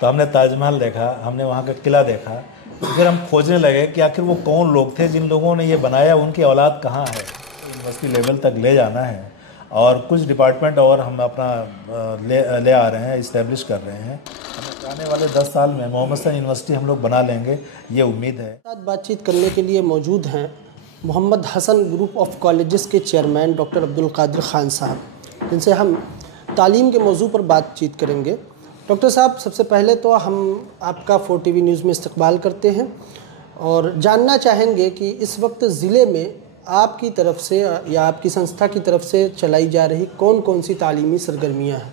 तो हमने ताजमहल देखा, हमने वहाँ का किला देखा। तो फिर हम खोजने लगे कि आखिर वो कौन लोग थे जिन लोगों ने ये बनाया, उनकी औलाद कहाँ है। यूनिवर्सिटी लेवल तक ले जाना है और कुछ डिपार्टमेंट और हम अपना ले आ रहे हैं, इस्टेब्लिश कर रहे हैं। आने वाले 10 साल में मोहम्मद हसन यूनिवर्सिटी हम लोग बना लेंगे, ये उम्मीद है। साथ बातचीत करने के लिए मौजूद हैं Mohammad Hasan group of colleges के चेयरमैन डॉक्टर अब्दुल कादिर ख़ान साहब, जिनसे हम तालीम के मौजू पर बातचीत करेंगे। डॉक्टर साहब, सबसे पहले तो हम आपका 4TV न्यूज़ में इस्तकबाल करते हैं और जानना चाहेंगे कि इस वक्त ज़िले में आपकी तरफ से या आपकी संस्था की तरफ से चलाई जा रही कौन कौन सी तालीमी सरगर्मियाँ हैं।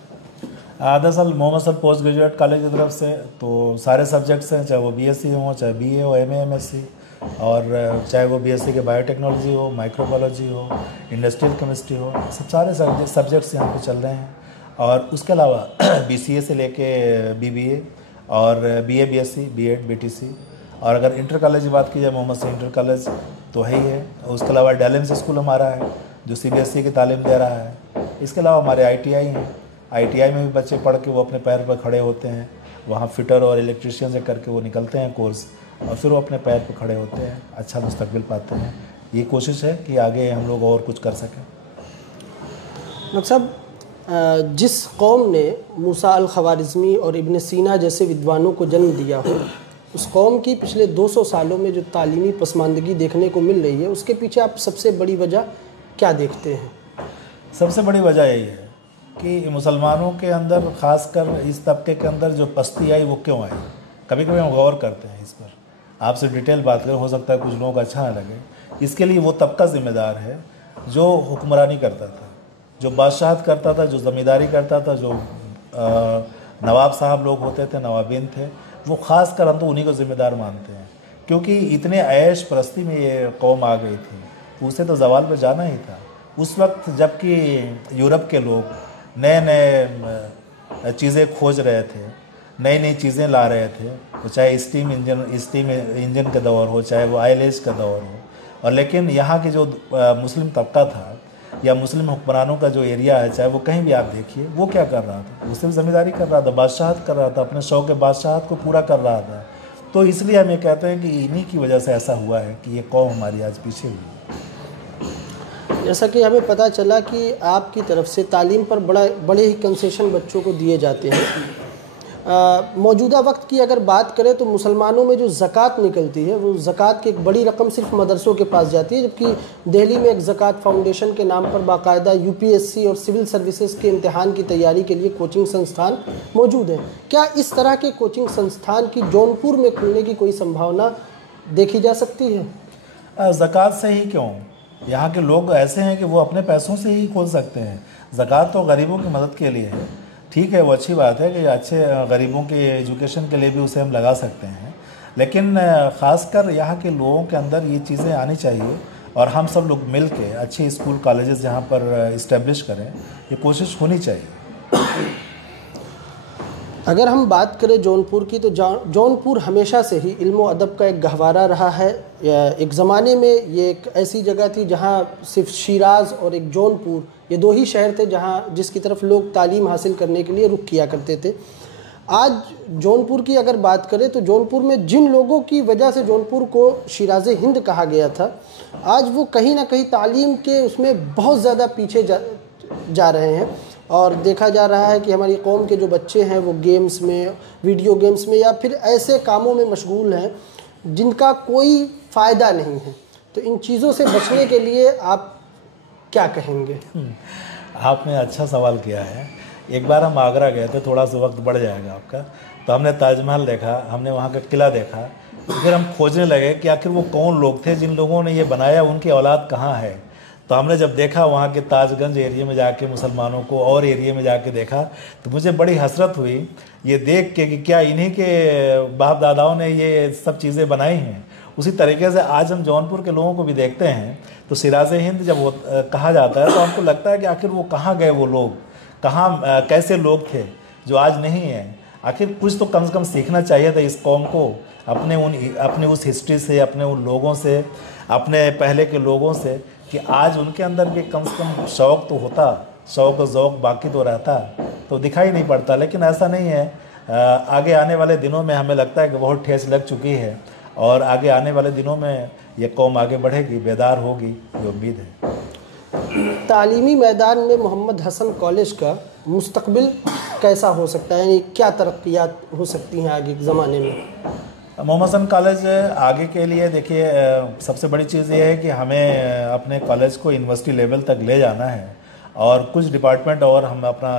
दरअसल Mohammad Hasan post graduate college की तरफ से तो सारे सब्जेक्ट्स हैं, चाहे वो BSc हो, चाहे BA हो, MA MSc, और चाहे वो BSc के बायोटेक्नोलॉजी हो, माइक्रोबायोलॉजी हो, इंडस्ट्रियल केमिस्ट्री हो, सब सारे सब्जेक्ट्स यहाँ पे चल रहे हैं। और उसके अलावा BCA से लेके BBA और BA BSc B.Ed BTC, और अगर इंटर कॉलेज की बात की जाए मोहम्मद हसन इंटर कॉलेज तो है ही है। उसके अलावा डेलेंस स्कूल हमारा है जो CBSE की तालीम दे रहा है। इसके अलावा हमारे ITI हैं, ITI में भी बच्चे पढ़ के वो अपने पैर पर खड़े होते हैं, वहाँ फिटर और इलेक्ट्रिशियन से करके वो निकलते हैं कोर्स, और फिर वो अपने पैर पर खड़े होते हैं, अच्छा मुस्तकबिल पाते हैं। ये कोशिश है कि आगे हम लोग और कुछ कर सकें। डॉक्टर साहब, जिस कौम ने मूसा अल ख़वारिज़मी और इब्न सीना जैसे विद्वानों को जन्म दिया हो, उस कौम की पिछले 200 सालों में जो तालीमी पसमानदगी देखने को मिल रही है, उसके पीछे आप सबसे बड़ी वजह क्या देखते हैं? सबसे बड़ी वजह यही है कि मुसलमानों के अंदर, ख़ासकर इस तबके के अंदर जो पस्ती आई वो क्यों आई। कभी कभी हम गौर करते हैं इस पर, आपसे डिटेल बात करें, हो सकता है कुछ लोगों को अच्छा ना लगे। इसके लिए वो तबका ज़िम्मेदार है जो हुक्मरानी करता था, जो बादशाहत करता था, जो ज़मींदारी करता था, जो नवाब साहब लोग होते थे, नवाबीन थे, वो ख़ास कर हम तो उन्हीं को ज़िम्मेदार मानते हैं। क्योंकि इतने ऐश परस्ती में ये कौम आ गई थी, उसे तो ज़वाल पर जाना ही था। उस वक्त जबकि यूरोप के लोग नए नए चीज़ें खोज रहे थे, नई नई चीज़ें ला रहे थे, वो चाहे स्टीम इंजन का दौर हो, चाहे वो आयल एज का दौर हो, और लेकिन यहाँ की जो मुस्लिम तबका था या मुस्लिम हुक्मरानों का जो एरिया है, चाहे वो कहीं भी आप देखिए, वो क्या कर रहा था, वो सिर्फ ज़मींदारी कर रहा था, बादशाहत कर रहा था, अपने शौक़ बादशाहत को पूरा कर रहा था। तो इसलिए हम ये कहते हैं कि इन्हीं की वजह से ऐसा हुआ है कि ये कौम हमारी आज पीछे हुई। जैसा कि हमें पता चला कि आपकी तरफ से तालीम पर बड़े ही कंसेशन बच्चों को दिए जाते हैं। मौजूदा वक्त की अगर बात करें तो मुसलमानों में जो ज़कात निकलती है, वो ज़कात की एक बड़ी रकम सिर्फ मदरसों के पास जाती है, जबकि दिल्ली में एक ज़कात फाउंडेशन के नाम पर बाकायदा UPSC और सिविल सर्विसेज के इम्तिहान की तैयारी के लिए कोचिंग संस्थान मौजूद हैं। क्या इस तरह के कोचिंग संस्थान की जौनपुर में खुलने की कोई संभावना देखी जा सकती है? ज़कात से ही क्यों, यहाँ के लोग ऐसे हैं कि वो अपने पैसों से ही खोल सकते हैं। ज़कात तो गरीबों की मदद के लिए है, ठीक है, वो अच्छी बात है कि अच्छे गरीबों के एजुकेशन के लिए भी उसे हम लगा सकते हैं, लेकिन ख़ासकर यहाँ के लोगों के अंदर ये चीज़ें आनी चाहिए और हम सब लोग मिल के अच्छे स्कूल कॉलेजेस जहाँ पर इस्टेब्लिश करें, ये कोशिश होनी चाहिए। अगर हम बात करें जौनपुर की, तो जौनपुर हमेशा से ही इल्म और अदब का एक गहवारा रहा है। एक ज़माने में ये एक ऐसी जगह थी जहाँ सिर्फ शिराज और एक जौनपुर, ये दो ही शहर थे जहाँ जिसकी तरफ लोग तालीम हासिल करने के लिए रुख किया करते थे। आज जौनपुर की अगर बात करें तो जौनपुर में जिन लोगों की वजह से जौनपुर को शिराज हिंद कहा गया था, आज वो कहीं ना कहीं तालीम के उसमें बहुत ज़्यादा पीछे जा रहे हैं। और देखा जा रहा है कि हमारी कौम के जो बच्चे हैं वो गेम्स में, वीडियो गेम्स में या फिर ऐसे कामों में मशगूल हैं जिनका कोई फ़ायदा नहीं है। तो इन चीज़ों से बचने के लिए आप क्या कहेंगे? आपने अच्छा सवाल किया है। एक बार हम आगरा गए थे, थोड़ा सा वक्त बढ़ जाएगा आपका, तो हमने ताजमहल देखा, हमने वहाँ का किला देखा। तो फिर हम खोजने लगे कि आखिर वो कौन लोग थे जिन लोगों ने ये बनाया, उनकी औलाद कहाँ है। तो हमने जब देखा वहाँ के ताजगंज एरिया में जाके मुसलमानों को और एरिया में जाके देखा, तो मुझे बड़ी हसरत हुई ये देख के कि क्या इन्हीं के बाप दादाओं ने ये सब चीज़ें बनाई हैं। उसी तरीके से आज हम जौनपुर के लोगों को भी देखते हैं तो सिराज हिंद जब वो कहा जाता है तो हमको लगता है कि आखिर वो कहाँ गए, वो लोग कहाँ, कैसे लोग थे जो आज नहीं हैं। आखिर कुछ तो कम से कम सीखना चाहिए था इस कौम को अपने उस हिस्ट्री से, अपने उन लोगों से, अपने पहले के लोगों से, कि आज उनके अंदर भी कम से कम शौक़ तो होता, शौक़ ज़ौक़ बाकी तो रहता, तो दिखाई नहीं पड़ता। लेकिन ऐसा नहीं है, आगे आने वाले दिनों में हमें लगता है कि बहुत ठेस लग चुकी है और आगे आने वाले दिनों में ये कौम आगे बढ़ेगी, बेदार होगी, ये उम्मीद है। तालीमी मैदान में मोहम्मद हसन कॉलेज का मुस्तकबिल कैसा हो सकता है, यानी क्या तरक्कियात हो सकती हैं आगे के ज़माने में? मोहम्मद हसन कॉलेज आगे के लिए देखिए, सबसे बड़ी चीज़ ये है कि हमें अपने कॉलेज को यूनिवर्सिटी लेवल तक ले जाना है और कुछ डिपार्टमेंट और हम अपना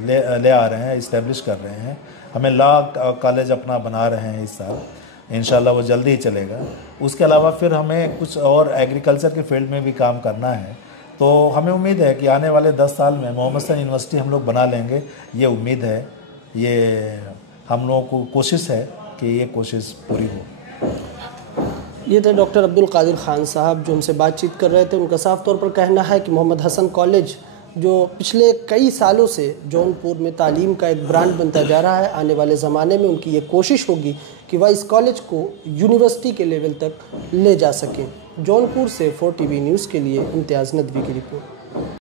ले आ रहे हैं, इस्टेब्लिश कर रहे हैं। हमें लॉ कॉलेज अपना बना रहे हैं इस साल, इंशाल्लाह वो जल्दी ही चलेगा। उसके अलावा फिर हमें कुछ और एग्रीकल्चर के फील्ड में भी काम करना है, तो हमें उम्मीद है कि आने वाले 10 साल में मोहम्मद हसन यूनिवर्सिटी हम लोग बना लेंगे, ये उम्मीद है, ये हम लोगों को कोशिश है कि ये कोशिश पूरी हो। ये थे डॉक्टर अब्दुल कादिर ख़ान साहब जो हमसे बातचीत कर रहे थे। उनका साफ तौर पर कहना है कि मोहम्मद हसन कॉलेज जो पिछले कई सालों से जौनपुर में तालीम का एक ब्रांड बनता जा रहा है, आने वाले ज़माने में उनकी ये कोशिश होगी कि वह इस कॉलेज को यूनिवर्सिटी के लेवल तक ले जा सकें। जौनपुर से 4TV न्यूज़ के लिए इम्तियाज़ नदवी की रिपोर्ट।